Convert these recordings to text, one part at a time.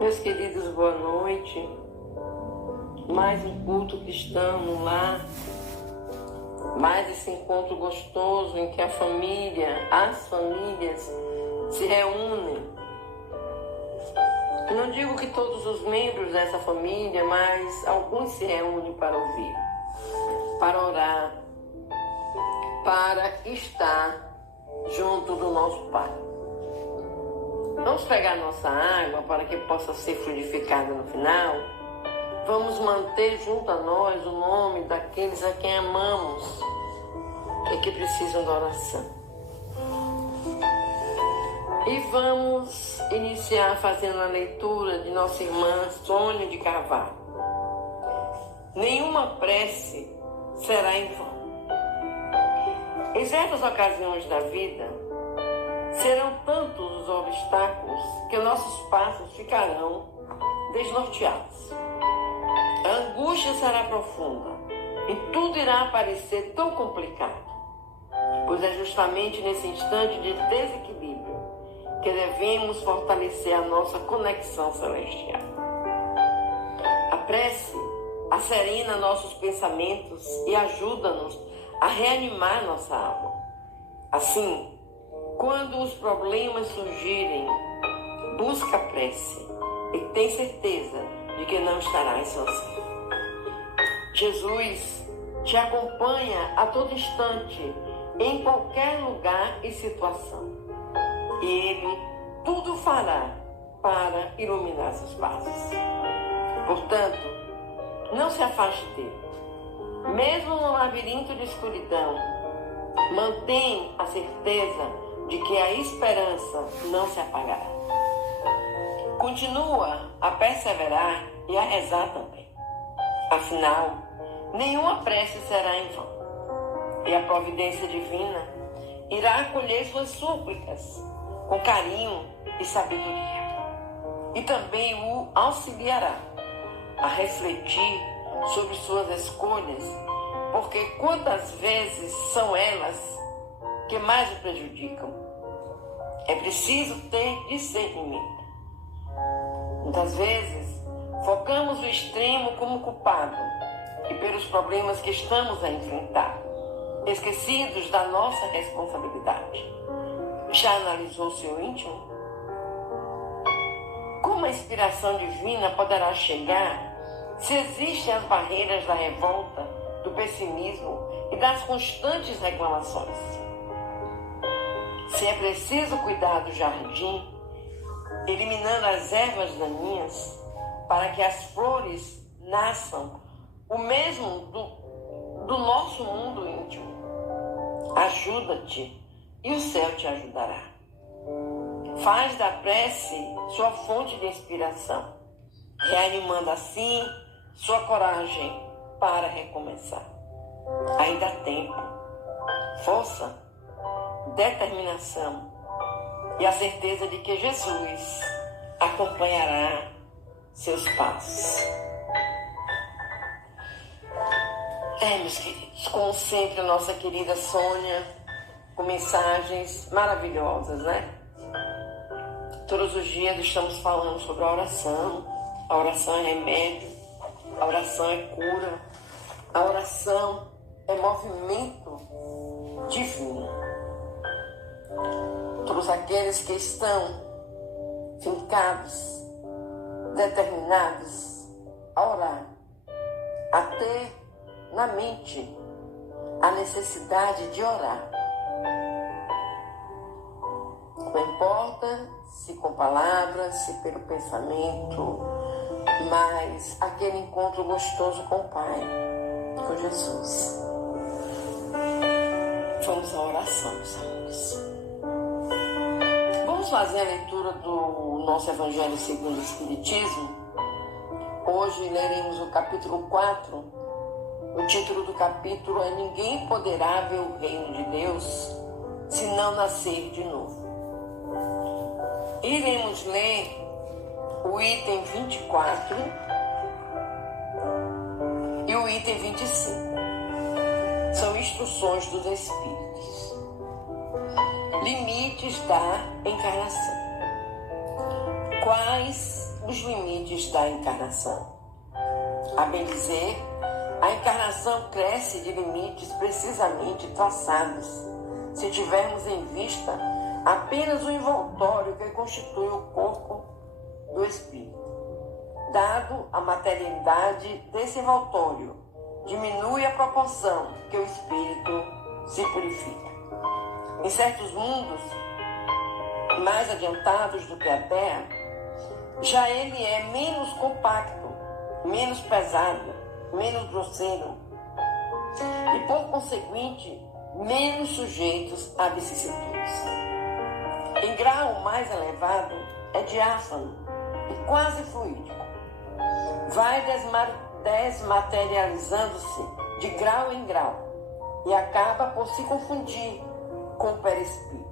Meus queridos, boa noite. Mais um culto cristão no lar. Mais esse encontro gostoso em que as famílias se reúnem. Eu não digo que todos os membros dessa família, mas alguns se reúnem para ouvir, para orar, para estar junto do nosso Pai. Vamos pegar nossa água para que possa ser fluidificada no final. Vamos manter junto a nós o nome daqueles a quem amamos e que precisam da oração. E vamos iniciar fazendo a leitura de nossa irmã Sônia de Carvalho. Nenhuma prece será em vão. Em certas ocasiões da vida, serão tantos os obstáculos que nossos passos ficarão desnorteados. A angústia será profunda e tudo irá parecer tão complicado, pois é justamente nesse instante de desequilíbrio que devemos fortalecer a nossa conexão celestial. A prece acerina nossos pensamentos e ajuda-nos a reanimar nossa alma. Assim, quando os problemas surgirem, busca a prece e tem certeza de que não estarás sozinho. Jesus te acompanha a todo instante, em qualquer lugar e situação. E Ele tudo fará para iluminar seus passos. Portanto, não se afaste dele. Mesmo no labirinto de escuridão, mantém a certeza de que a esperança não se apagará. Continua a perseverar e a rezar também. Afinal, nenhuma prece será em vão. E a providência divina irá acolher suas súplicas com carinho e sabedoria. E também o auxiliará a refletir sobre suas escolhas, porque quantas vezes são elas que mais o prejudicam. É preciso ter discernimento. Muitas vezes, focamos o extremo como culpado e pelos problemas que estamos a enfrentar, esquecidos da nossa responsabilidade. Já analisou seu íntimo? Como a inspiração divina poderá chegar se existem as barreiras da revolta, do pessimismo e das constantes reclamações? Se é preciso cuidar do jardim, eliminando as ervas daninhas, para que as flores nasçam, o mesmo do nosso mundo íntimo. Ajuda-te e o céu te ajudará. Faz da prece sua fonte de inspiração, reanimando assim sua coragem para recomeçar. Ainda há tempo, força, determinação e a certeza de que Jesus acompanhará seus passos. Meus queridos, como sempre, a nossa querida Sônia, com mensagens maravilhosas, né? Todos os dias estamos falando sobre a oração. A oração é remédio, a oração é cura, a oração é movimento divino. Todos aqueles que estão fincados, determinados a orar, a ter na mente a necessidade de orar. Não importa se com palavras, se pelo pensamento, mas aquele encontro gostoso com o Pai, com Jesus. Vamos à oração, meus amigos. Vamos fazer a leitura do nosso Evangelho segundo o Espiritismo. Hoje leremos o capítulo 4. O título do capítulo é Ninguém poderá ver o reino de Deus se não nascer de novo. Iremos ler o item 24 e o item 25. São instruções dos Espíritos. Limites da encarnação. Quais os limites da encarnação. A bem dizer, a encarnação cresce de limites precisamente traçados, se tivermos em vista apenas o envoltório que constitui o corpo do espírito. Dado a materialidade desse envoltório, diminui a proporção que o espírito se purifica. Em certos mundos mais adiantados do que a Terra, já ele é menos compacto, menos pesado, menos grosseiro e, por conseguinte, menos sujeitos a vicissitudes. Em grau mais elevado, é diáfano e quase fluídico. Vai desmaterializando-se de grau em grau e acaba por se confundir com o perispírito.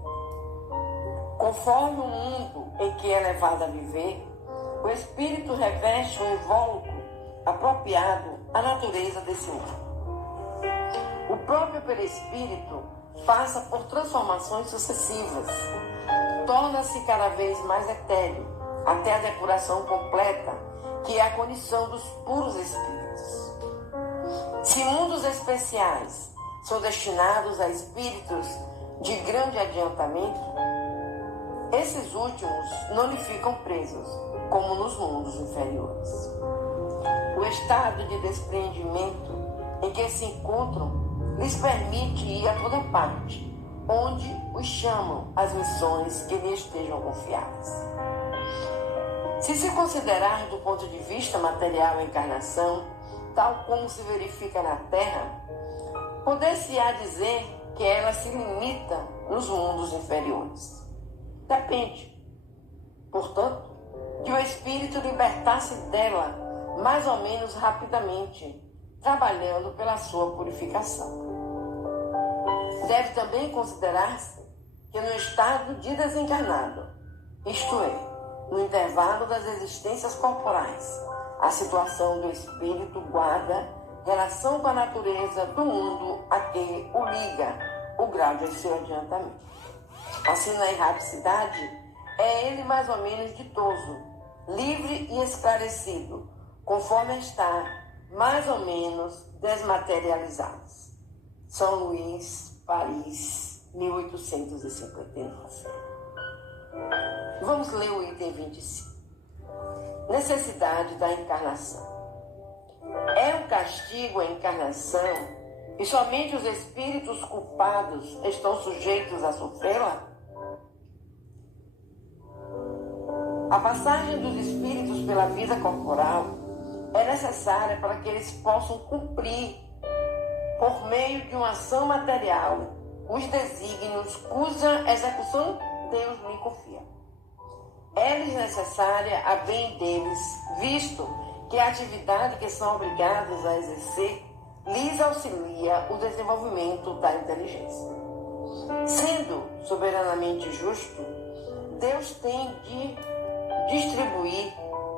Conforme o mundo em que é levado a viver, o espírito reveste um invólucro apropriado à natureza desse mundo. O próprio perispírito passa por transformações sucessivas, torna-se cada vez mais etéreo, até a depuração completa, que é a condição dos puros espíritos. Se mundos especiais são destinados a espíritos de grande adiantamento, esses últimos não lhe ficam presos, como nos mundos inferiores. O estado de despreendimento em que se encontram lhes permite ir a toda parte, onde os chamam as missões que lhe estejam confiadas. Se se considerar do ponto de vista material a encarnação, tal como se verifica na Terra, poder-se-á dizer que ela se limita nos mundos inferiores. Depende, portanto, que o espírito libertar-se dela mais ou menos rapidamente, trabalhando pela sua purificação. Deve também considerar-se que no estado de desencarnado, isto é, no intervalo das existências corporais, a situação do espírito guarda relação com a natureza do mundo a que o liga o grau de seu adiantamento. Assim, na erraticidade, é ele mais ou menos ditoso, livre e esclarecido, conforme está mais ou menos desmaterializados. São Luís, Paris, 1859. Vamos ler o item 25. Necessidade da encarnação. É um castigo a encarnação e somente os espíritos culpados estão sujeitos a sofrê-la? A passagem dos espíritos pela vida corporal é necessária para que eles possam cumprir, por meio de uma ação material, os desígnios cuja execução Deus lhe confia. É-lhes necessária a bem deles, visto que a atividade que são obrigados a exercer lhes auxilia o desenvolvimento da inteligência. Sendo soberanamente justo, Deus tem de distribuir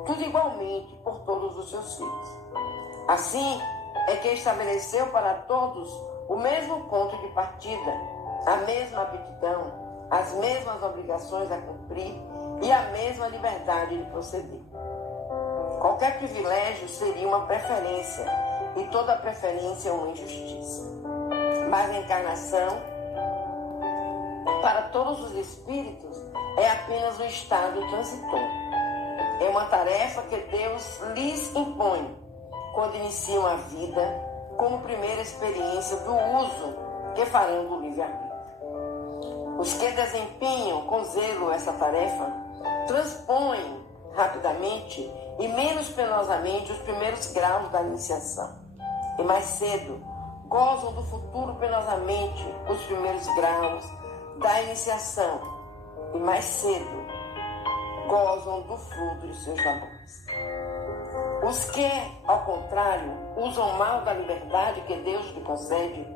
tudo igualmente por todos os seus filhos. Assim é que estabeleceu para todos o mesmo ponto de partida, a mesma aptidão, as mesmas obrigações a cumprir e a mesma liberdade de proceder. Qualquer privilégio seria uma preferência e toda preferência é uma injustiça. Mas a encarnação, para todos os espíritos, é apenas um estado transitório. É uma tarefa que Deus lhes impõe quando iniciam a vida, como primeira experiência do uso que farão do livre-arbítrio. Os que desempenham com zelo essa tarefa transpõem rapidamente e menos penosamente os primeiros graus da iniciação. E mais cedo gozam do futuro penosamente os primeiros graus da iniciação. E mais cedo gozam do fruto de seus labores. Os que, ao contrário, usam mal da liberdade que Deus lhe concede,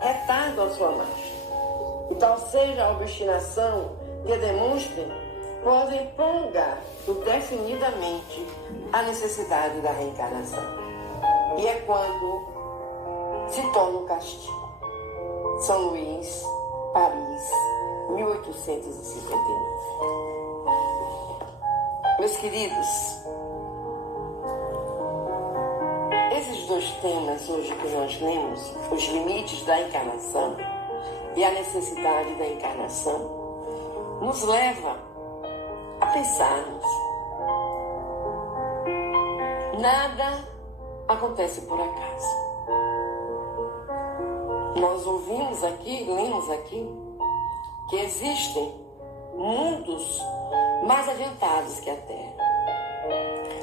retardam a sua marcha. E tal seja a obstinação que demonstrem, podem prolongar indefinidamente a necessidade da reencarnação. E é quando se torna um castigo. São Luís, Paris, 1859. Meus queridos, esses dois temas hoje que nós lemos, os limites da encarnação e a necessidade da encarnação, nos leva a pensarmos. Nada acontece por acaso. Nós ouvimos aqui, lemos aqui, que existem mundos mais adiantados que a Terra.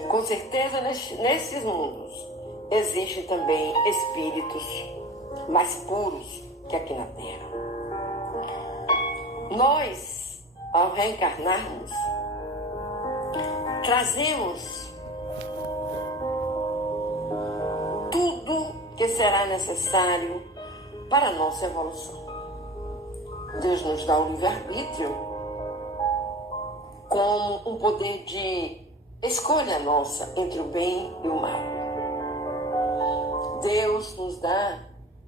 Com certeza, nesses mundos, existem também espíritos mais puros que aqui na Terra. Nós, ao reencarnarmos, trazemos tudo que será necessário para a nossa evolução. Deus nos dá o livre-arbítrio como um poder de escolha nossa entre o bem e o mal. Deus nos dá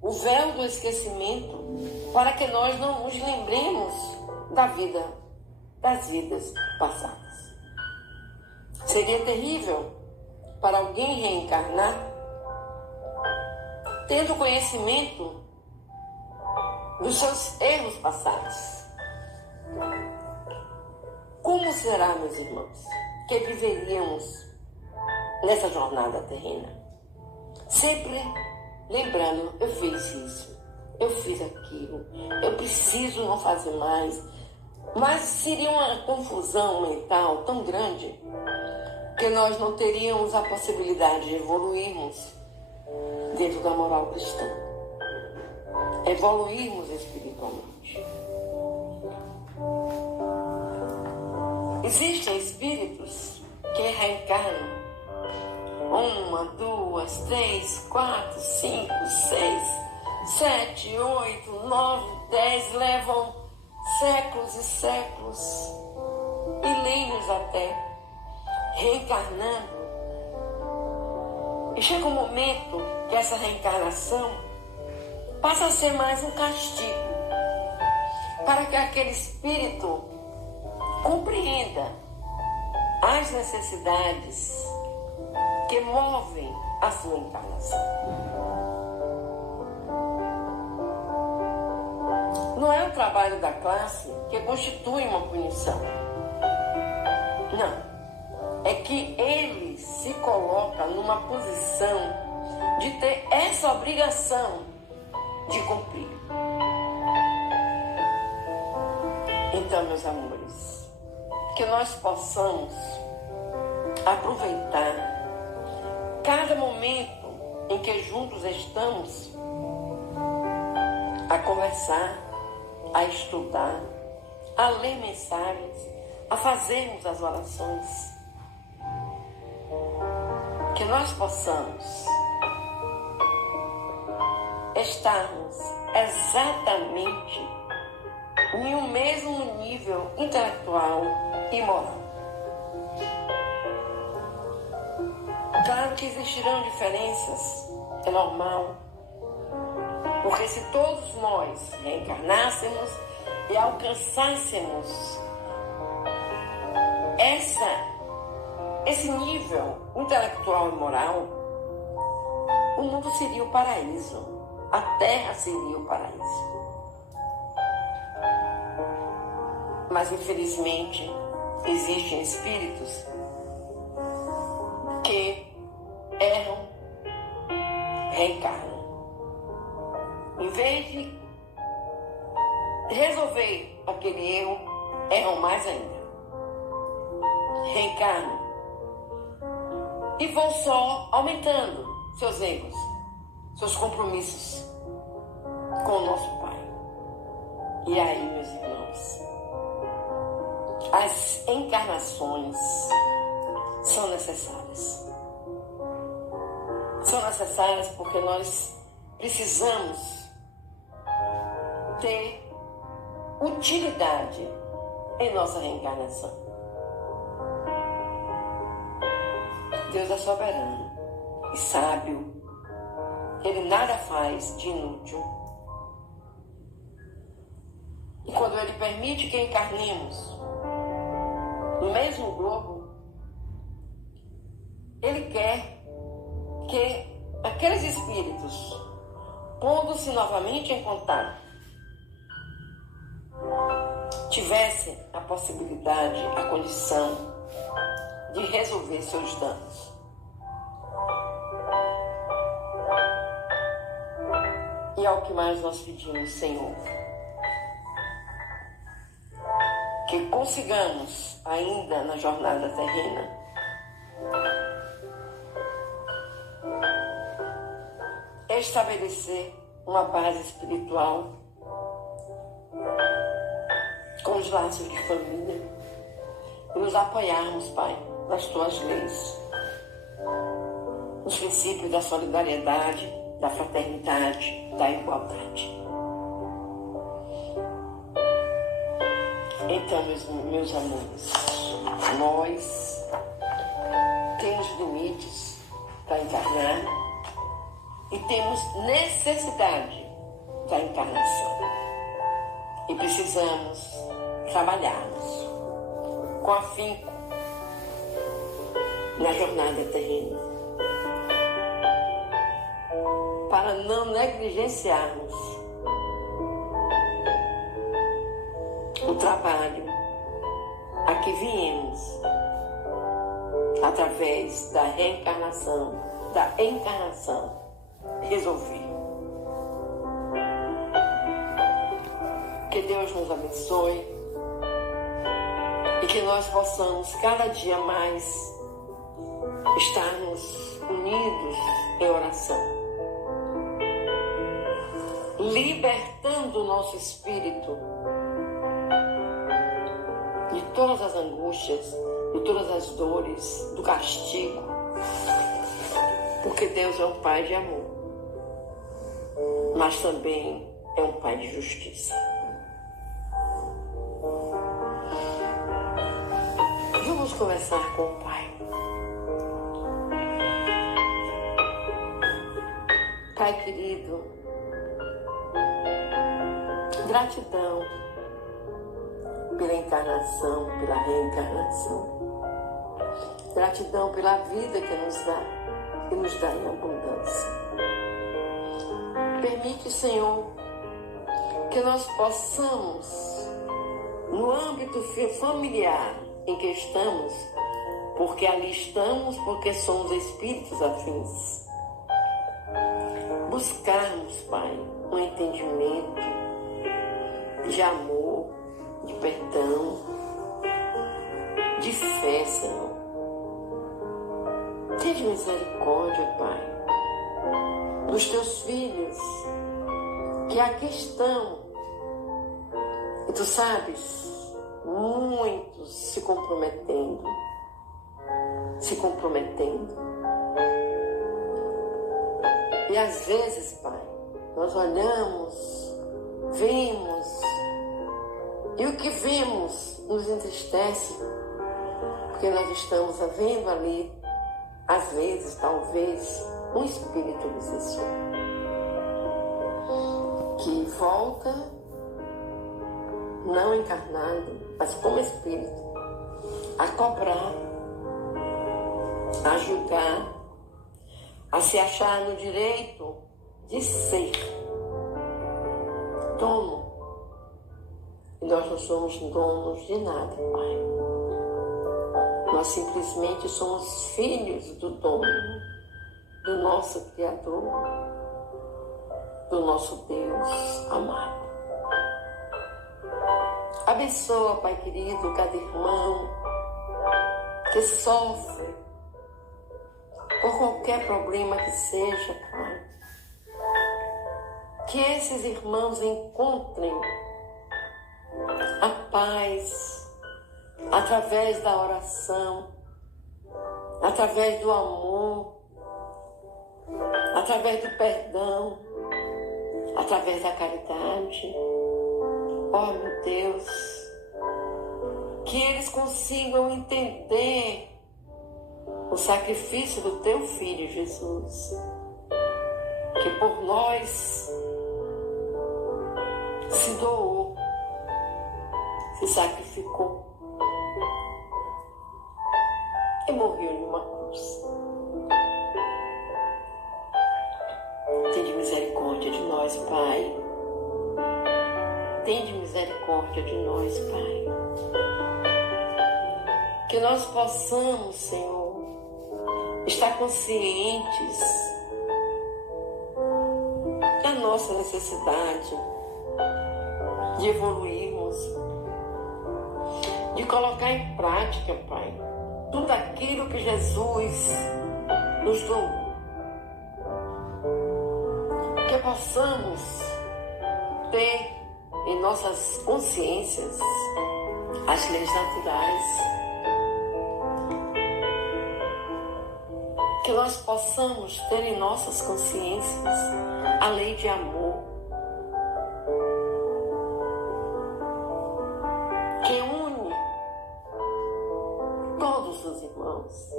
o véu do esquecimento para que nós não nos lembremos das vidas passadas. Seria terrível para alguém reencarnar tendo conhecimento dos seus erros passados. Como será, meus irmãos, que viveríamos nessa jornada terrena? Sempre lembrando, eu fiz isso, eu fiz aquilo, eu preciso não fazer mais. Mas seria uma confusão mental tão grande que nós não teríamos a possibilidade de evoluirmos dentro da moral cristã, evoluirmos espiritualmente. Existem espíritos que reencarnam 1, 2, 3, 4, 5, 6, 7, 8, 9, 10, levam séculos e séculos, milênios até, reencarnando. E chega um momento que essa reencarnação passa a ser mais um castigo, para que aquele espírito compreenda as necessidades que movem a sua encarnação. Não é o trabalho da classe que constitui uma punição. Não. É que ele se coloca numa posição de ter essa obrigação de cumprir. Então, meus amores, que nós possamos aproveitar cada momento em que juntos estamos a conversar, a estudar, a ler mensagens, a fazermos as orações. Que nós possamos estarmos exatamente em um mesmo nível intelectual e moral. Claro que existirão diferenças, é normal, porque se todos nós reencarnássemos e alcançássemos esse nível intelectual e moral, o mundo seria o paraíso, a Terra seria o paraíso. Mas infelizmente existem espíritos que erram, reencarnam. Em vez de resolver aquele erro, erram mais ainda. Reencarnam e vão só aumentando seus erros, seus compromissos com o nosso Pai. E aí, meus irmãos, as encarnações são necessárias. São necessárias porque nós precisamos ter utilidade em nossa reencarnação. Deus é soberano e sábio. Ele nada faz de inútil. E quando Ele permite que encarnemos no mesmo globo, Ele quer que aqueles espíritos, pondo-se novamente em contato, tivessem a possibilidade, a condição de resolver seus danos. E é o que mais nós pedimos, Senhor. Que consigamos, ainda na jornada terrena, estabelecer uma base espiritual com os laços de família e nos apoiarmos, Pai, nas Tuas leis, nos princípios da solidariedade, da fraternidade, da igualdade. Então, meus amores, nós temos limites para encarnar e temos necessidade da encarnação. E precisamos trabalharmos com afinco na jornada terrena, para não negligenciarmos o trabalho a que viemos através da reencarnação, da encarnação, resolver. Que Deus nos abençoe e que nós possamos cada dia mais estarmos unidos em oração, libertando o nosso espírito de todas as angústias, de todas as dores, do castigo, porque Deus é um Pai de amor, mas também é um Pai de justiça. Vamos conversar com o Pai. Pai querido, gratidão pela encarnação, pela reencarnação. Gratidão pela vida que nos dá em abundância. Permite, Senhor, que nós possamos, no âmbito familiar em que estamos, porque ali estamos, porque somos espíritos afins, buscarmos, Pai, um entendimento de amor, de perdão, de fé, Senhor. Tende misericórdia, Pai, dos teus filhos que aqui estão. E tu sabes, muitos se comprometendo. E às vezes, Pai, nós olhamos, vemos, e o que vemos nos entristece, porque nós estamos vendo ali, às vezes, talvez, um espírito obsessor que volta, não encarnado, mas como espírito, a cobrar, a julgar, a se achar no direito de ser dono. E nós não somos donos de nada, Pai. Nós simplesmente somos filhos do dono, do nosso Criador, do nosso Deus amado. Abençoa, Pai querido, cada irmão que sofre por qualquer problema que seja, Pai. Que esses irmãos encontrem a paz através da oração, através do amor, através do perdão, através da caridade. Oh, meu Deus, que eles consigam entender o sacrifício do teu Filho Jesus, que por nós se doou, se sacrificou e morreu em uma cruz. tende misericórdia de nós, Pai. Que nós possamos, Senhor, estar conscientes da nossa necessidade de evoluirmos, de colocar em prática, Pai, tudo aquilo que Jesus nos doou. Que possamos ter em nossas consciências as leis naturais. Que nós possamos ter em nossas consciências a lei de amor, que une todos os irmãos.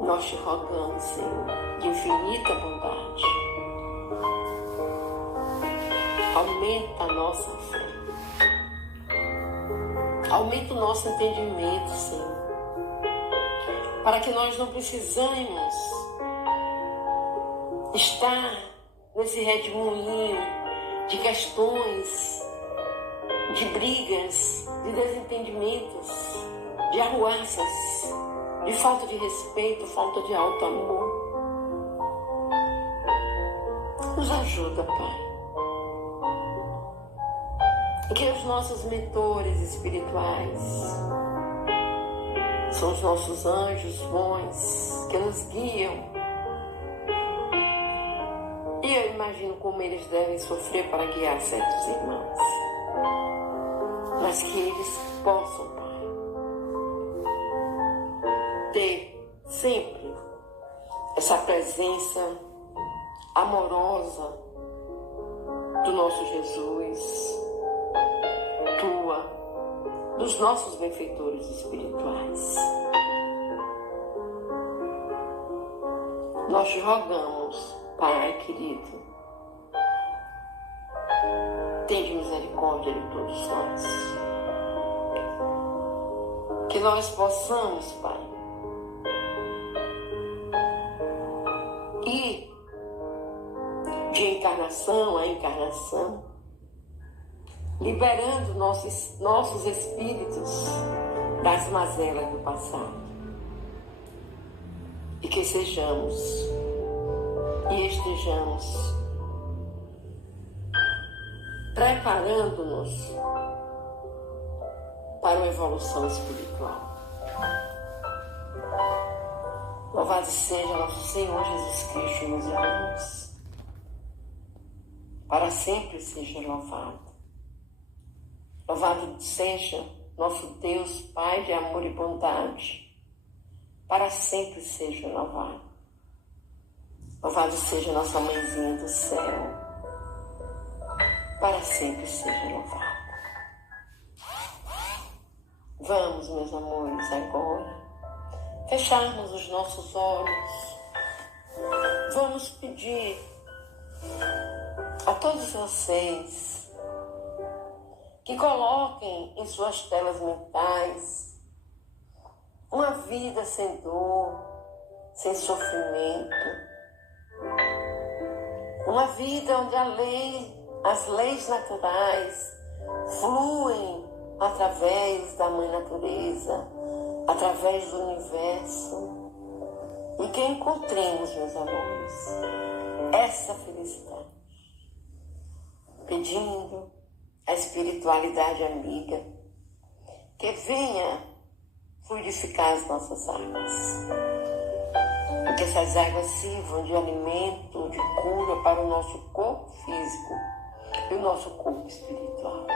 Nós te rogamos, Senhor, de infinita bondade, aumenta a nossa fé, aumenta o nosso entendimento, Senhor, para que nós não precisamos estar nesse redemoinho de questões, de brigas, de desentendimentos, de arruaças, de falta de respeito, falta de alto amor. Nos ajuda, Pai. E que os nossos mentores espirituais são os nossos anjos bons que nos guiam. E eu imagino como eles devem sofrer para guiar certos irmãos. Mas que eles possam, Pai, ter sempre essa presença amorosa do nosso Jesus, tua, dos nossos benfeitores espirituais. Nós te rogamos, Pai querido, tenha misericórdia de todos nós. Que nós possamos, Pai, ir de encarnação a encarnação, liberando nossos espíritos das mazelas do passado. E que sejamos e estejamos preparando-nos para uma evolução espiritual. Louvado seja nosso Senhor Jesus Cristo, meus irmãos. Para sempre seja louvado. Louvado seja nosso Deus, Pai de amor e bondade. Para sempre seja louvado. Louvado seja nossa mãezinha do céu. Para sempre seja louvado. Vamos, meus amores, agora fecharmos os nossos olhos. Vamos pedir a todos vocês que coloquem em suas telas mentais uma vida sem dor, sem sofrimento, uma vida onde as leis naturais fluem através da Mãe Natureza, através do universo, e que encontremos, meus amores, essa felicidade, pedindo a espiritualidade amiga que venha fluidificar as nossas águas, e que essas águas sirvam de alimento, de cura para o nosso corpo físico e o nosso corpo espiritual.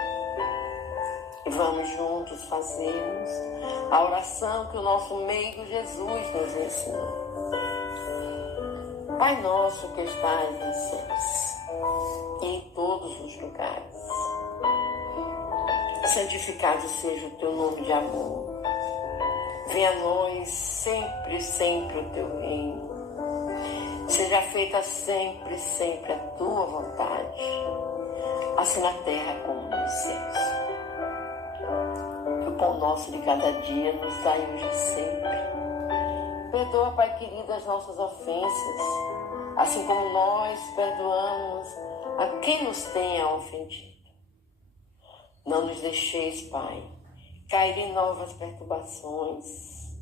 E vamos juntos fazermos a oração que o nosso meigo Jesus nos ensinou. Pai nosso que estás nos céus e em todos os lugares, santificado seja o teu nome de amor. Venha a nós sempre, sempre o teu reino. Seja feita sempre, sempre a tua vontade, assim na terra como nos céus. Que o pão nosso de cada dia nos dai hoje e sempre. Perdoa, Pai querido, as nossas ofensas, assim como nós perdoamos a quem nos tenha ofendido. Não nos deixeis, Pai, cair em novas perturbações,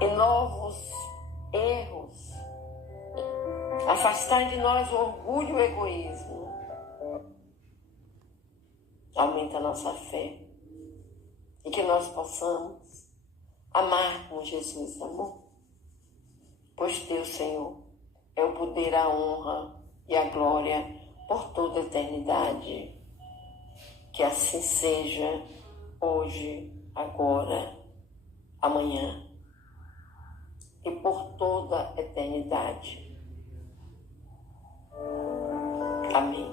em novos erros. Afastar de nós o orgulho e o egoísmo. Aumenta a nossa fé e que nós possamos amar como Jesus amou. Pois Teu, Senhor, é o poder, a honra e a glória por toda a eternidade. Que assim seja, hoje, agora, amanhã e por toda a eternidade. Amém.